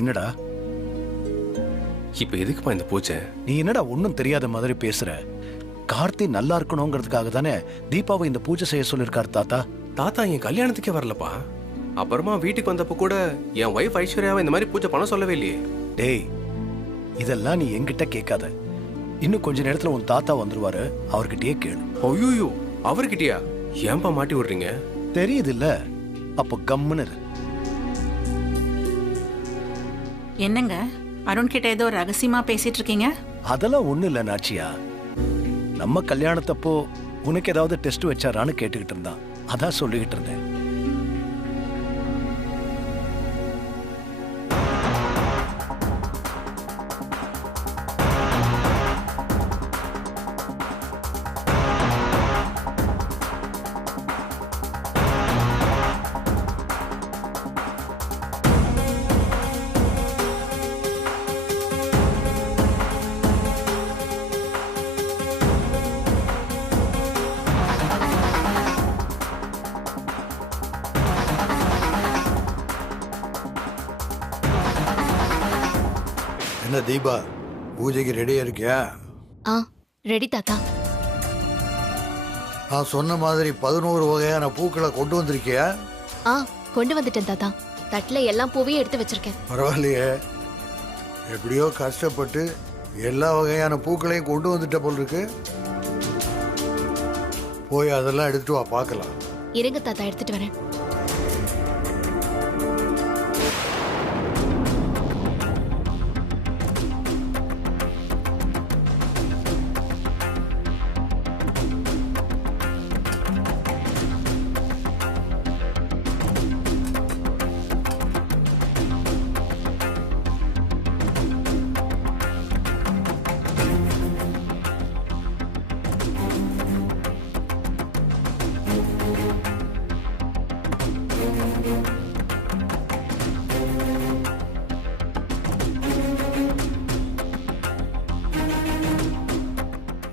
என்னடா இப்ப எதுக்குப்பா இந்த பூஜை? நீ என்னடா ஒன்னும் தெரியாத மாதிரி பேசுற? கார்த்தி நல்லா இருக்கணுங்கிறதுக்காக தானே தீபாவை இந்த பூஜை செய்ய சொல்லிருக்காரு தாத்தா. தாத்தா என் கல்யாணத்துக்கே வரலப்பா. அப்புறமா வீட்டுக்கு வந்தப்ப கூட என் ஒய்ஃப் ஐஸ்வர்யாவை இந்த மாதிரி பூஜை பண்ண சொல்லவே இல்லையே. டேய், இதெல்லாம் நீ என்கிட்ட கேட்காத. இன்னும் கொஞ்ச நேரத்துல உன் தாத்தா வந்துருவாரு, அவர்கிட்டயே கேளு. ஐயோ, அவர்கிட்டயா? ஏன்பா மாட்டி விடுறீங்க? தெரியுது இல்ல, அப்போ கம்முன்னு இரு. என்னங்க அருண் கிட்ட ஏதோ ரகசியமா பேசிட்டு இருக்கீங்க? அதெல்லாம் ஒண்ணு இல்ல நாச்சியா. நம்ம கல்யாணத்தப்போ உனக்கு ஏதாவது டெஸ்ட் வச்சாரான்னு கேட்டுக்கிட்டு இருந்தான். அதான் சொல்லிக்கிட்டு இருந்தேன். என்ன தீபா, பூஜைக்கு ரெடியா இருக்கியா? ரெடி தாத்தா. நான் சொன்ன மாதிரி 11 வகையான பூக்களை கொண்டு வந்திருக்கியா? கொண்டு வந்துட்டேன் தாத்தா. தட்டுல எல்லாம் பூவையும் எடுத்து வச்சிருக்கேன். பரவாயில்லையே, எப்படியோ கஷ்டப்பட்டு எல்லா வகையான பூக்களையும் கொண்டு வந்துட்ட போல் இருக்கு. போய் அதெல்லாம் எடுத்துட்டு வா, பார்க்கலாம். இருங்க தாத்தா, எடுத்துட்டு வரேன்.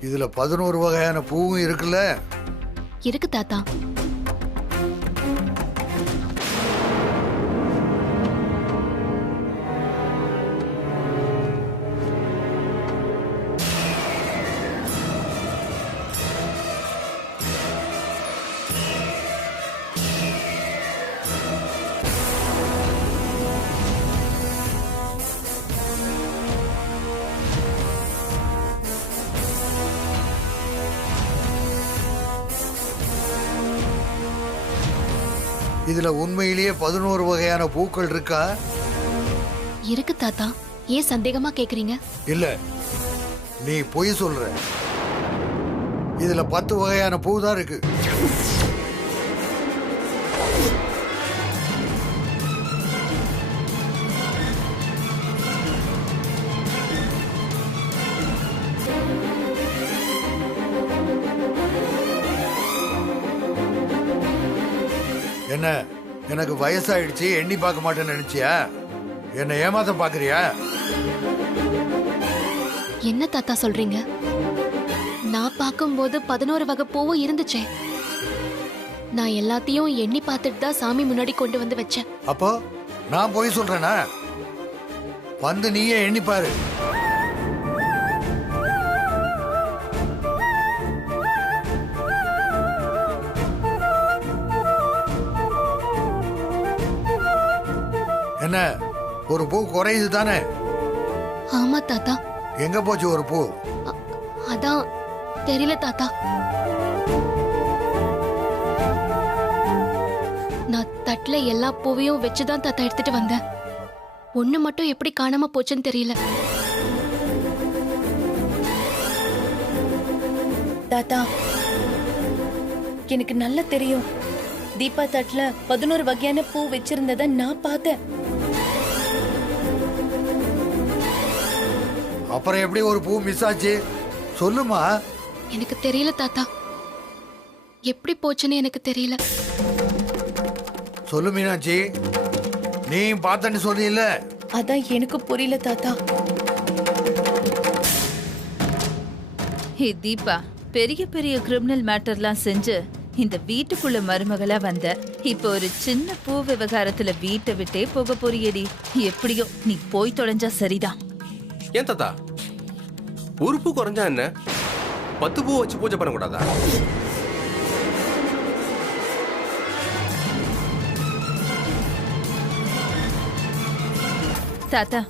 இதுல 11 வகையான பூவும் இருக்குல்ல? இருக்கு தாத்தா. இதுல உண்மையிலேயே 11 வகையான பூக்கள் இருக்கா? இருக்கு தாத்தா. ஏன் சந்தேகமா கேக்குறீங்க? இல்ல, நீ பொய் சொல்ற. இதுல 10 வகையான பூ தான் இருக்கு. என்ன, எனக்கு வயசாயிடுச்சு, எண்ணி பார்க்க மாட்டேன்னு நினைச்சியா? என்ன ஏமாத்த பாக்குறியா? என்ன தாத்தா சொல்றீங்க? நான் பார்க்கும்போது 11 வகை பூவும் இருந்துச்சே. நான் எல்லாத்தையும் எண்ணி பார்த்துட்டு தான் சாமி முன்னாடி கொண்டு வந்து வச்சேன். அப்போ நான் போய் சொல்றேனா? வந்து நீயே எண்ணி பாரு. என்ன, ஒரு பூ குறையுது தானே? ஆமா தாத்தா. எங்க போச்சு ஒரு பூ? அதான் தெரியல தாத்தா. நான் தட்டுல எல்லா பூவையும் வச்சுதான் தாத்தா எடுத்துட்டு வந்தேன். ஒண்ணு மட்டும் எப்படி காணாம போச்சுன்னு தெரியல. தாத்தா, எனக்கு நல்லா தெரியும். தீபா தட்டுல 11 வகையான பூ வச்சிருந்தத நான் பார்த்தேன். அப்புறம் எப்படி ஒரு பூ மிஸ் ஆச்சு? சொல்லுமா. எனக்கு தெரியல தாத்தா. எப்படி போச்சுன்னு எனக்கு தெரியல. சொல்லு மீனாட்சி, நீ பார்த்தன்னு சொன்னீல்ல? அதான் எனக்கு புரியல தாத்தா. ஹே தீபா, பெரிய பெரிய கிரிமினல் மேட்டர்லாம் செஞ்சு இந்த வீட்டுக்குள்ள மருமகளா வந்த இப்போ ஒரு சின்ன பூ விவகாரத்துல வீட்டை விட்டே போக போறியடி. எப்படியோ நீ போய் தொலைஞ்சா சரிதான். ஏன் தாத்தா, ஒரு பூ குறைஞ்சா என்ன, 10 பூ வச்சு பூஜை பண்ணக்கூடாதா? தாத்தா,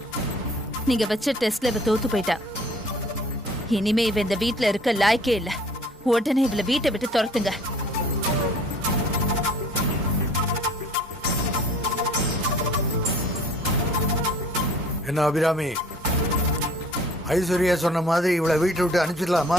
நீங்க வச்ச டெஸ்ட்ல இவ தோத்து போயிட்டா. இனிமே இவ இந்த வீட்ல இருக்க லாய்க்கே இல்ல. உடனே இவளை வீட்டை விட்டு துரத்துங்க. என்ன அபிராமி, ஐஸ்வர்யா சொன்ன மாதிரி இவளை வீட்டை விட்டு அனுப்பிச்சிடலாமா?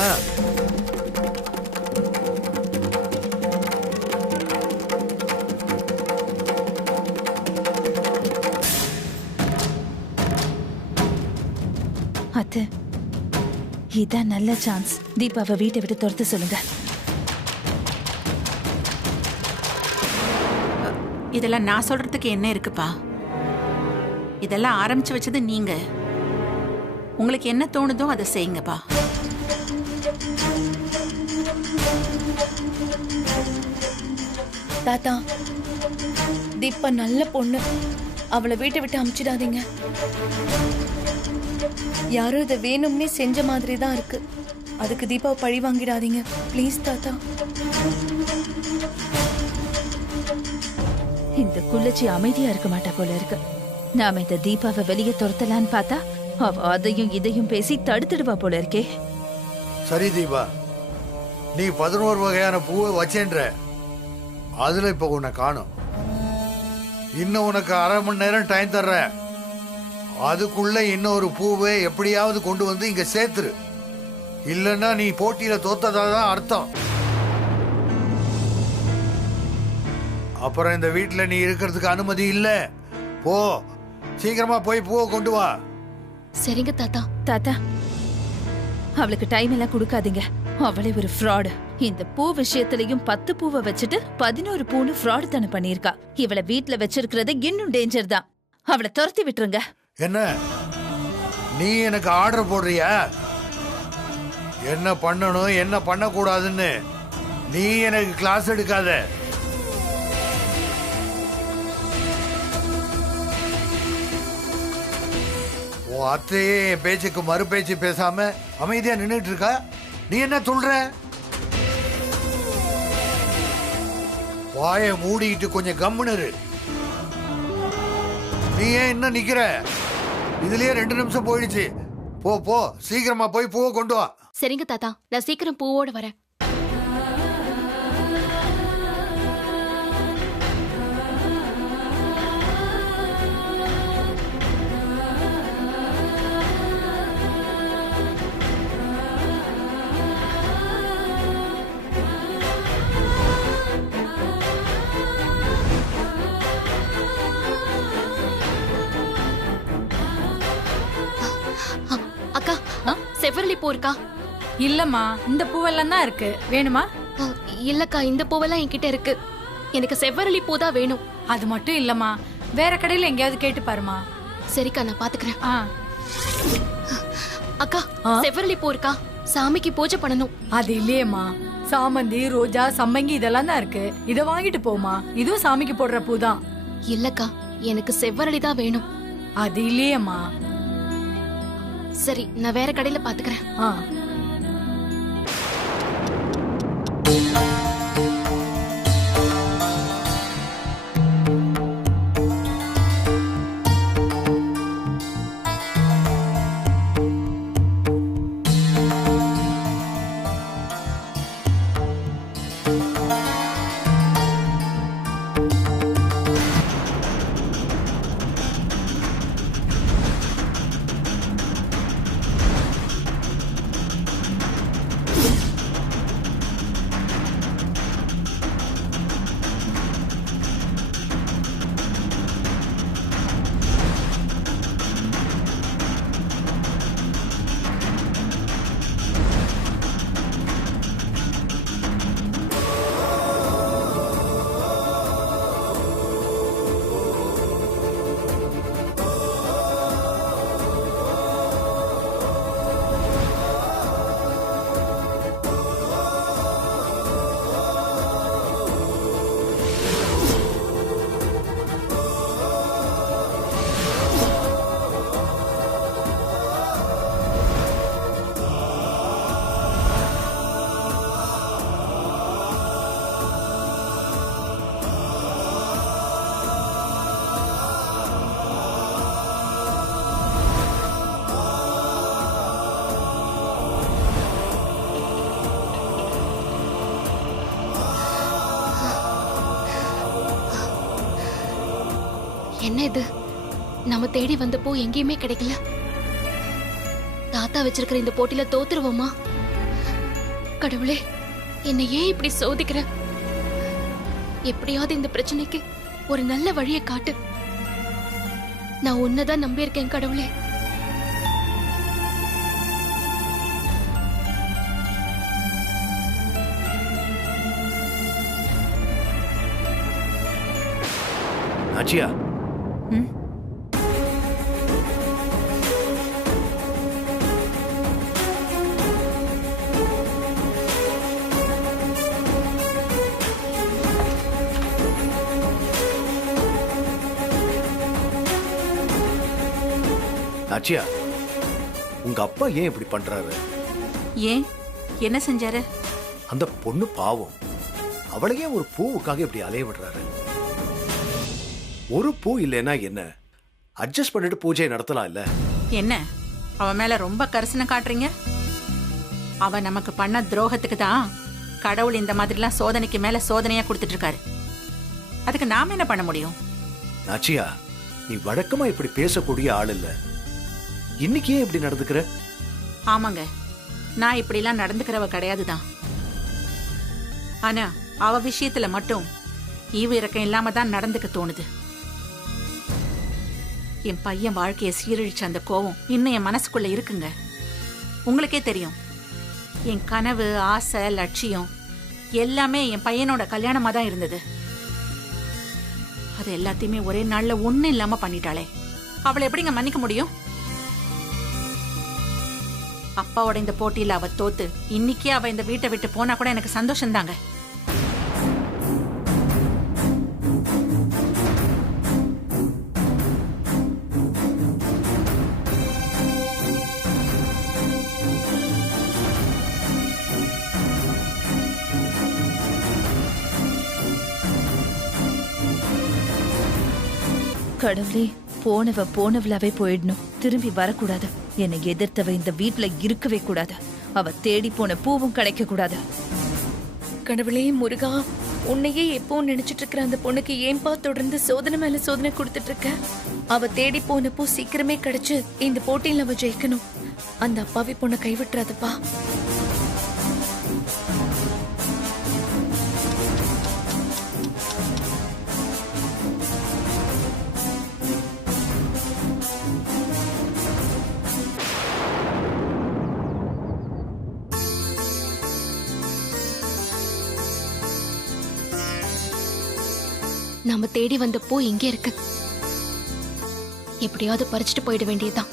அத்தை, இதான் நல்ல சான்ஸ். தீபாவை வீட்டை விட்டு துரத்த சொல்லுங்க. இதெல்லாம் நான் சொல்றதுக்கு என்ன இருக்குப்பா? இதெல்லாம் ஆரம்பிச்சு வச்சது நீங்க. உங்களுக்கு என்ன தோணுதோ அதை செய்யுங்கப்பா. தாத்தா, தீபா நல்ல பொண்ணு, அவளை வீட்டை விட்டு அமுச்சிடாதீங்க. யாரும் இதை வேணும்னே செஞ்ச மாதிரி தான் இருக்கு. அதுக்கு தீபாவை பழி வாங்கிடாதீங்க ப்ளீஸ் தாத்தா. இந்த குள்ளச்சி அமைதியா இருக்க மாட்டா போல இருக்கு. நாம இந்த தீபாவை வெளியே துரத்தலான்னு பார்த்தா அவ அதையும் இதையும் பேசி தடுத்துடுவா போல இருக்கே. சரி தீபா, நீ 11 வகையான பூவை வச்சேன்ற, அதுல இப்ப உன்னை காணும். இன்னும் உனக்கு 1/2 மணி நேரம் டைம் தர்றேன். அதுக்குள்ள இன்னொரு பூவை எப்படியாவது கொண்டு வந்து இங்க சேர்த்துரு. இல்லன்னா நீ போட்டியில தோத்ததான் அர்த்தம். அப்புறம் இந்த வீட்டுல நீ இருக்கிறதுக்கு அனுமதி இல்ல. போ, சீக்கிரமா போய் பூவை கொண்டு வா. சரிங்க தாத்தா. தாத்தா, அவளுக்கு டைம் எல்லாம் கொடுக்காதீங்க. அவளே ஒரு ஃப்ராடு. இந்த பூ விஷயத்திலையும் 10 பூவை வச்சுட்டு 11 பூன்னு ஃப்ராடு தானே பண்ணிருக்கா. இவளை வீட்டுல வச்சிருக்கிறது இன்னும் டேஞ்சர் தான். அவளை துரத்தி விட்டுருங்க. என்ன, நீ எனக்கு ஆர்டர் போடுறியா? என்ன பண்ணணும் என்ன பண்ணக்கூடாதுன்னு நீ எனக்கு கிளாஸ் எடுக்காத. உன் அத்தையே என் பேச்சுக்கு மறு பேச்சு பேசாம அமைதியா நின்றுட்டு இருக்கா. நீ என்ன சொல்ற? வாயை மூடிட்டு கொஞ்சம் கம்முன்னு இரு. நீ ஏன் இன்னும் நிக்கிற? இதுலயே 2 நிமிஷம் போயிடுச்சு. போ போ, சீக்கிரமா போய் பூவை கொண்டு வா. சரிங்க தாத்தா, நான் சீக்கிரம் பூவோட வரேன். அக்கா, செவ்வரளி பூ இருக்கா? இல்லம்மா, இந்த பூவெல்லாம் தான் இருக்கு. வேணுமா? இல்லக்கா, இந்த பூவெல்லாம் என்கிட்ட இருக்கு. எனக்கு செவ்வரளி பூ தான் வேணும். அது மட்டும் இல்லம்மா, வேற கடையில எங்கேயாவது கேட்டு பாருமா. சரிக்கா, நான் பாத்துக்கிறேன். அக்கா, ஆ? செவ்வரளி பூ இருக்கா? சாமிக்கு பூஜை பண்ணணும். அது இல்லையேம்மா, சாமந்தி, ரோஜா, சம்மங்கி இதெல்லாம் தான் இருக்கு. இத வாங்கிட்டு போமா, இதுவும் சாமிக்கு போடுற பூ தான். இல்லக்கா, எனக்கு செவ்வரளி தான் வேணும். அது இல்லையேம்மா. சரி, நான் வேற கடையில பாத்துக்கிறேன். இது நம்ம தேடி வந்தப்போ எங்கேயுமே கிடைக்கல. தாத்தா வச்சிருக்கிற இந்த போட்டியில தோத்துருவோமா? கடவுளே, என்னை ஏன் இப்படி சோதிக்கிற? எப்படியாவது இந்த பிரச்சனைக்கு ஒரு நல்ல வழியை காட்டு. நான் உன்னதான் நம்பியிருக்கேன் கடவுளே. நாச்சியா, நாச்சியா, உங்க அப்பா ஏன் இப்படி பண்றாரு? ஏன், என்ன செஞ்சாரு? அந்த பொண்ணு பாவம், அவளையே ஒரு பூவுக்காக இப்படி அலைய விடுறாரு. ஒரு பூ இல்லைன்னா என்ன, அட்ஜஸ்ட் பண்ணிட்டு பூஜை நடத்தலாம் இல்ல? என்ன அவன் மேல ரொம்ப கரிசனை காட்டுறீங்க? அவன் நமக்கு பண்ண துரோகத்துக்கு தான் கடவுள் இந்த மாதிரிலாம் சோதனைக்கு மேல சோதனையா கொடுத்துட்டு இருக்காரு. அதுக்கு நாம என்ன பண்ண முடியும்? நாச்சியா, நீ வழக்கமா இப்படி பேசக்கூடிய ஆள் இல்ல, இன்னைக்கு ஏன் இப்படி நடந்துக்கிற? ஆமாங்க, நான் இப்படிலாம் நடந்துக்கிறவ கிடையாதுதான். ஆனா அவ விஷயத்துல மட்டும் ஈவு இறக்கம் இல்லாம தான் நடந்துக்க தோணுது. என் பையன் வாழ்க்கையை சீரழிச்ச அந்த கோவம் இன்னும் என் மனசுக்குள்ள இருக்குங்க. உங்களுக்கே தெரியும், என் கனவு, ஆசை, லட்சியம் எல்லாமே என் பையனோட கல்யாணமா தான் இருந்தது. அது எல்லாத்தையுமே ஒரே நாள்ல ஒண்ணு இல்லாம பண்ணிட்டாளே, அவளை எப்படிங்க மன்னிக்க முடியும்? அப்பாவோட இந்த போட்டியில அவ தோத்து இன்னைக்கே அவ இந்த வீட்டை விட்டு போனா கூட எனக்கு சந்தோஷம் தாங்க. கடவுளே, போனவளாவே போயிடணும், திரும்பி வரக்கூடாது. என்னை எதிர்த்தவ இந்த வீட்டுல இருக்கவே கூடாது. அவ தேடி போன பூவும் கிடைக்க கூடாது. கடவுளே முருகா, உன்னையே எப்போ நினைச்சிட்டு இருக்கிற அந்த பொண்ணுக்கு ஏன்பா தொடர்ந்து சோதனை மேல சோதனை கொடுத்துட்டு இருக்க? அவ தேடி போன பூ சீக்கிரமே கிடைச்சு இந்த போட்டியில அவ ஜெயிக்கணும். அந்த அப்பாவி பொண்ணை கைவிட்டுறாதப்பா. நாம தேடி வந்த பூ இங்கே இருக்கு. எப்படியாவது பறிச்சுட்டு போயிட வேண்டியதுதான்.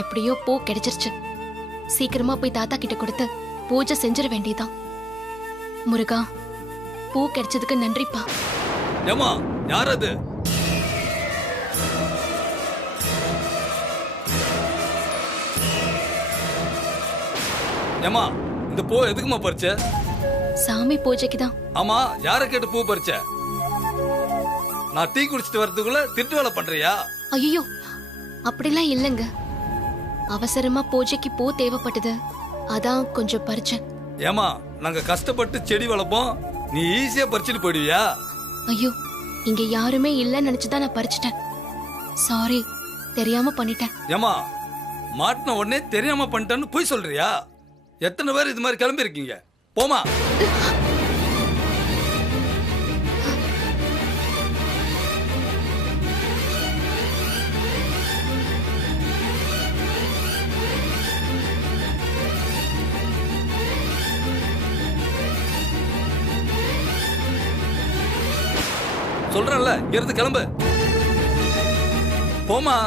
எப்படியோ பூ கிடைச்சிருச்சு. சீக்கிரமா போய் தாத்தா கிட்ட கொடுத்து பூஜை செஞ்சிட வேண்டியதான். முருகா, பூ கிடைச்சதுக்கு நன்றிப்பா. ஏமா, யார் அது? ஏமா, இந்த பூ எதுக்குமா பறிச்ச? சாமி பூஜைக்கு தான். ஆமா, யார கேட்டு பூ பறிச்ச? நான் டீ குடிச்சிட்டு வரதுக்குள்ள திட்டு வேலை பண்றியா? ஐயோ, அப்படிலாம் இல்லங்க. அவசரமா பூஜைக்கு பூ தேவைப்பட்டது, அதான் கொஞ்சம் பறிச்சேன். ஏமா, நாங்க கஷ்டப்பட்டு செடி வளர்ப்போம், நீ ஈஸியா பறிச்சுட்டு போயிடுவியா? ஐயோ, இங்க யாருமே இல்லன்னு நினைச்சுதான் நான் பறிச்சிட்டேன். சாரி, தெரியாம பண்ணிட்டேன். ஏமா, மாட்டின உடனே தெரியாம பண்ணிட்டேன்னு போய் சொல்றியா? எத்தனை பேர் இது மாதிரி கிளம்பி இருக்கீங்க? போமா. சொல்றேன்ல, இங்க இருந்து கிளம்பு. போமா.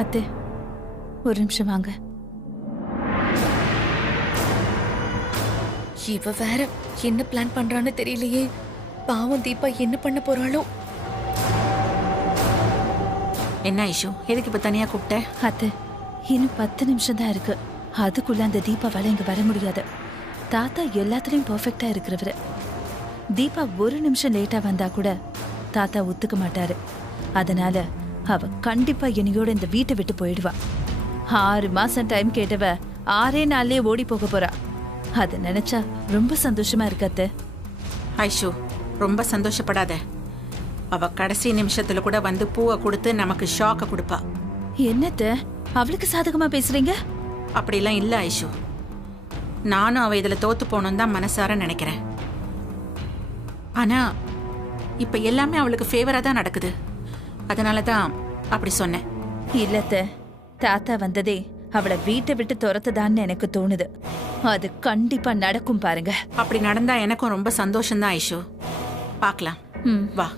அத்தை, ஒரு நிமிஷம் வாங்க. இவ வேற என்ன பிளான் பண்றான்னு தெரியலையே. பாவம் தீபா என்ன பண்ண போறாளோ. என்ன ஐஷு, எதுக்கு இப்ப தனியா கூப்பிட்ட? அத்தை, இன்னும் 10 நிமிஷம் தான் இருக்கு. அதுக்குள்ள அந்த தீபாவால இங்க வர முடியாது. தாத்தா எல்லாத்துலயும் பெர்ஃபெக்டா இருக்கிறவரு. தீபா ஒரு நிமிஷம் லேட்டா வந்தா கூட தாத்தா ஒத்துக்க மாட்டாரு. அதனால அவ கண்டிப்பா என்னையோட இந்த வீட்டை விட்டு போயிடுவா. 6 மாசம் டைம் கேட்டவ 6 நாள்லயே ஓடி போக போறா. அத நினைச்சா ரொம்ப சந்தோஷமா இருக்கத்த. ஐஷு, ரொம்ப சந்தோஷப்படாத. அவ கடைசி நிமிஷத்துல கூட வந்து பூவை கொடுத்து நமக்கு ஷாக்க கொடுப்பா. என்னத்த அவளுக்கு சாதகமா பேசுறீங்க? அப்படிலாம் இல்ல ஐஷு. நானும் அவ இதுல தோத்து போகணும் தான் மனசார நினைக்கிறேன். ஆனா இப்ப எல்லாமே அவளுக்கு ஃபேவரா தான் நடக்குது. அதனாலதான் அப்படி சொன்னேன். இல்லத்த, தாத்தா வந்ததே அவளை வீட்டை விட்டு துரத்துதான்னு எனக்கு தோணுது. அது கண்டிப்பா நடக்கும் பாருங்க. அப்படி நடந்தா எனக்கும் ரொம்ப சந்தோஷம்தான் ஐஷு. பார்க்கலாம். வா.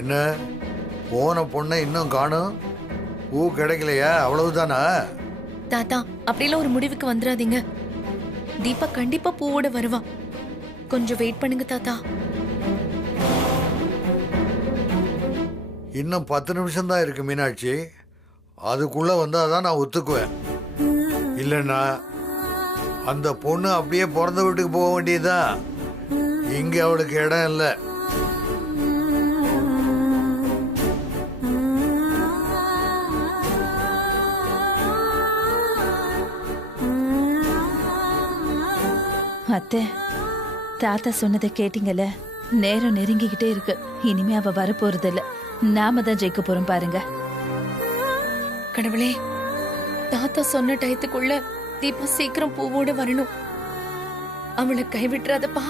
என்ன போன பொண்ணை இன்னும் காணும்? பூ கிடைக்கலையா? அவ்வளவுதானா? தாத்தா, அப்படிலாம் ஒரு முடிவுக்கு வந்துடாதீங்க. தீபா கண்டிப்பா பூவோட வருவா. கொஞ்சம் வெயிட் பண்ணுங்க தாத்தா. இன்னும் 10 நிமிஷம் தான் இருக்கு மீனாட்சி. அதுக்குள்ள வந்தாதான் நான் ஒத்துக்குவேன். இல்லைன்னா அந்த பொண்ணு அப்படியே பிறந்த வீட்டுக்கு போக வேண்டியதுதான். இங்க அவளுக்கு இடம் இல்லை. அத்தை, தாத்தா சொன்னதை கேட்டீங்கல்ல? நேரம் நெருங்கிக்கிட்டே இருக்கு. இனிமே அவ வரப்போறது இல்ல. நாம தான் ஜெயிக்க போறோம் பாருங்க. கடவுளே, தாத்தா சொன்ன டயத்துக்குள்ள தீபா சீக்கிரம் பூவோட வரணும். அவளை கைவிட்டுறாதப்பா.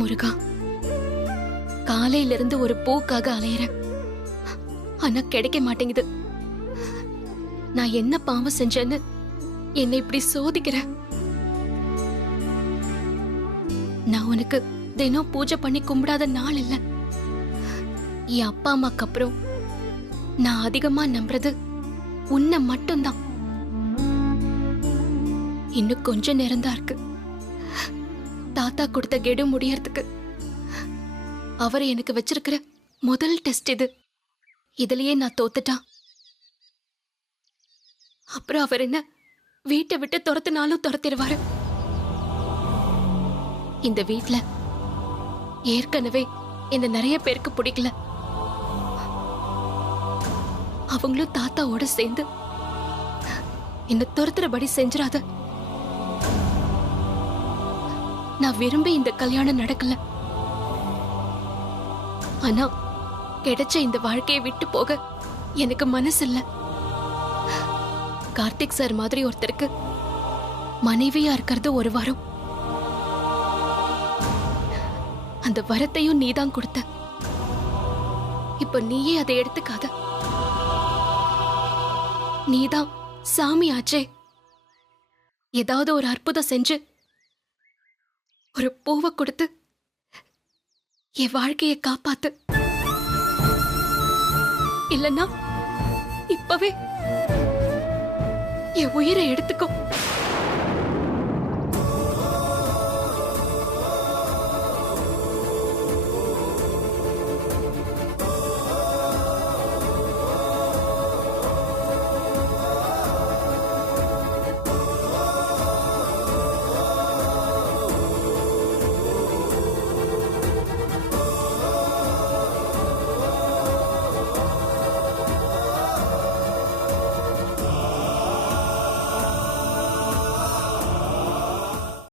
முருகா, காலையில இருந்து ஒரு பூக்காக அலையறேன். ஆனா கிடைக்க மாட்டேங்குது. நான் என்ன பாவம் செஞ்சேன்னு என்னை இப்படி சோதிக்கிற? நான் உனக்கு தினம் பூஜை பண்ணி கும்பிடாத நாள் இல்ல. என் அப்பா அம்மாக்கு அப்புறம் நான் அதிகமா நம்புறது உன்னை மட்டும்தான். இன்னும் கொஞ்ச நேரம் தான் இருக்கு. தாத்தா கொடுத்த கெடு முடியறதுக்கு. அவர் எனக்கு வச்சிருக்கிற முதல் டெஸ்ட் இது. இதுலயே நான் தோத்துட்டா அப்புறம் அவர் என்ன வீட்டை விட்டு துரத்தினாலும் துரத்திடுவாரு. இந்த வீட்ல ஏற்கனவே என்ன நிறைய பேருக்கு பிடிக்கல. அவங்களும் தாத்தாவோட சேர்ந்து என்ன துரத்துறபடி செஞ்சிடாத. நான் விரும்பி இந்த கல்யாணம் நடக்கல. ஆனா கிடைச்ச இந்த வாழ்க்கையை விட்டு போக எனக்கு மனசு இல்ல. கார்த்திக் சார் மாதிரி ஒருத்தருக்கு மனைவியா இருக்கிறது ஒரு வரம். அந்த வரத்தையும் நீதான் கொடுத்த. இப்ப நீயே அதை எடுத்துக்காத. நீதான் சாமி ஆச்சே, ஏதாவது ஒரு அற்புதம் செஞ்சு ஒரு பூவை கொடுத்து என் வாழ்க்கையை காப்பாத்து. இல்லன்னா இப்பவே என் உயிரை எடுத்துக்கோ.